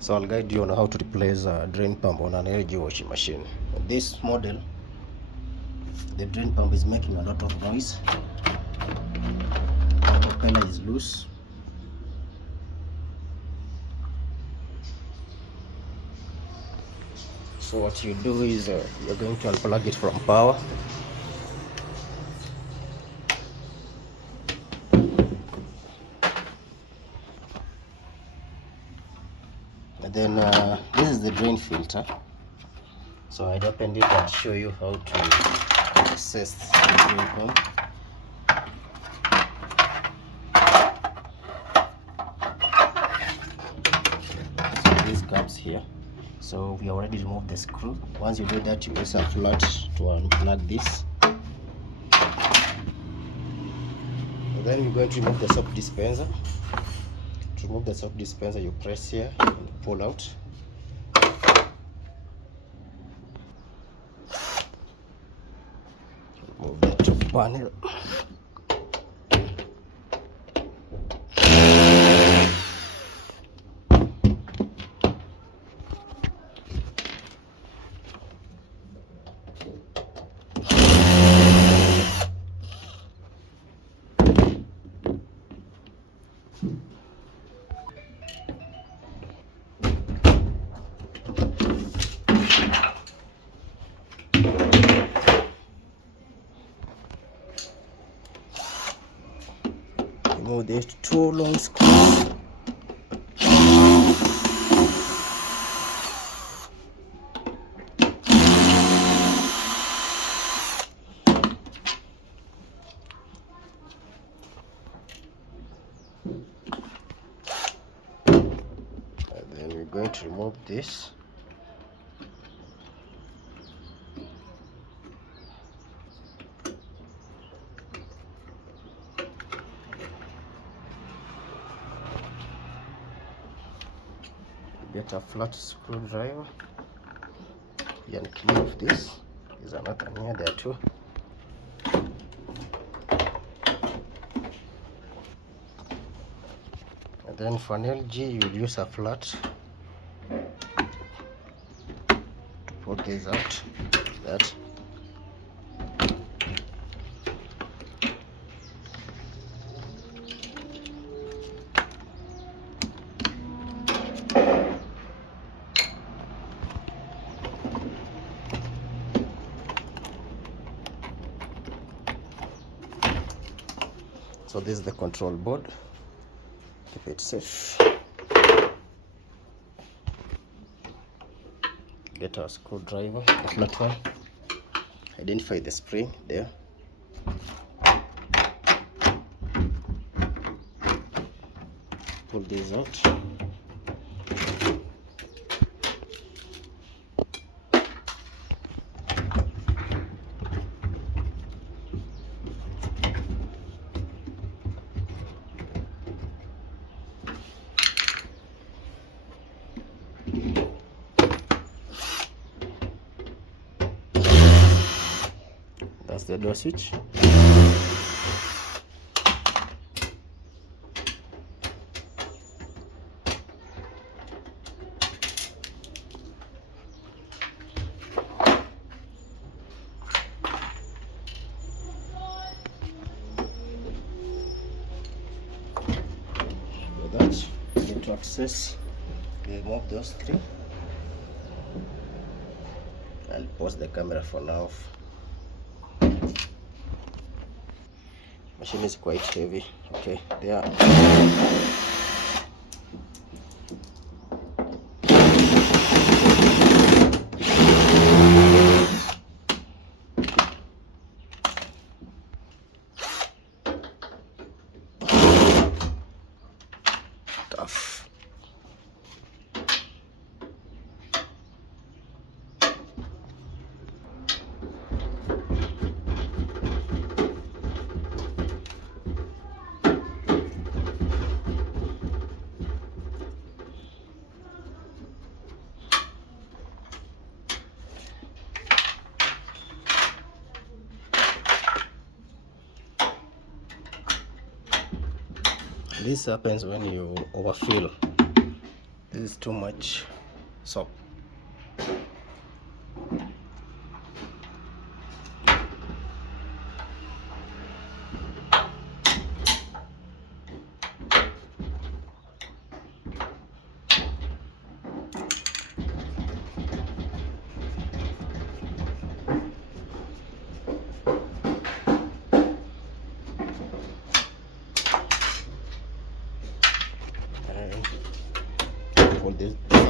So I'll guide you on how to replace a drain pump on an LG washing machine. This model, the drain pump is making a lot of noise. The propeller is loose. So what you do is you're going to unplug it from power. And then this is the drain filter. So I'd open it and show you how to access the drain pump. So this comes here. So we already removed the screw. Once you do that, you press a flat to unplug this. And then you're going to remove the soap dispenser. To remove the soap dispenser, you press here and pull out. Remove the top panel. Remove these two long screws. And then we're going to remove this. Get a flat screwdriver and clear off this. There's another near there too. And then for an LG, you would use a flat to pull this out. That. So this is the control board. Keep it safe. Get our screwdriver, the flat one. Identify the spring there. Pull this out. That's the door switch. With that, you need to access, remove those three. I'll pause the camera for now. Machine is quite heavy. Okay, there. Tough. This happens when you overfill This is too much soap. Pull this out.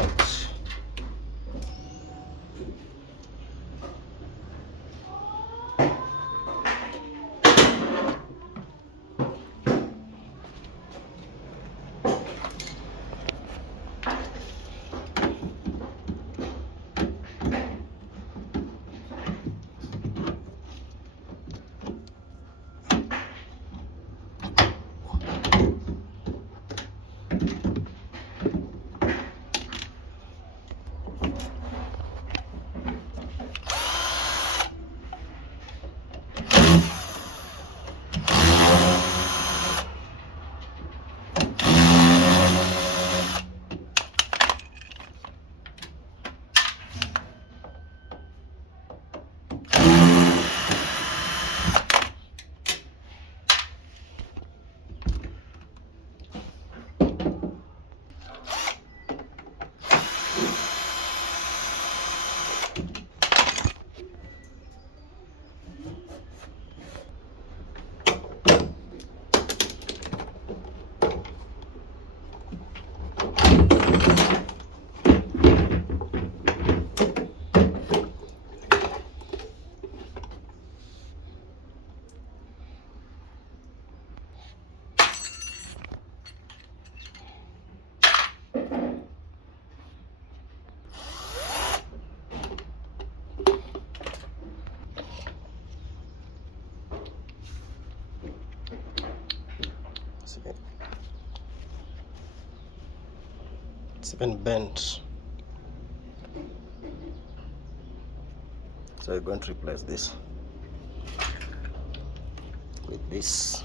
It's even bent. So we're going to replace this with this.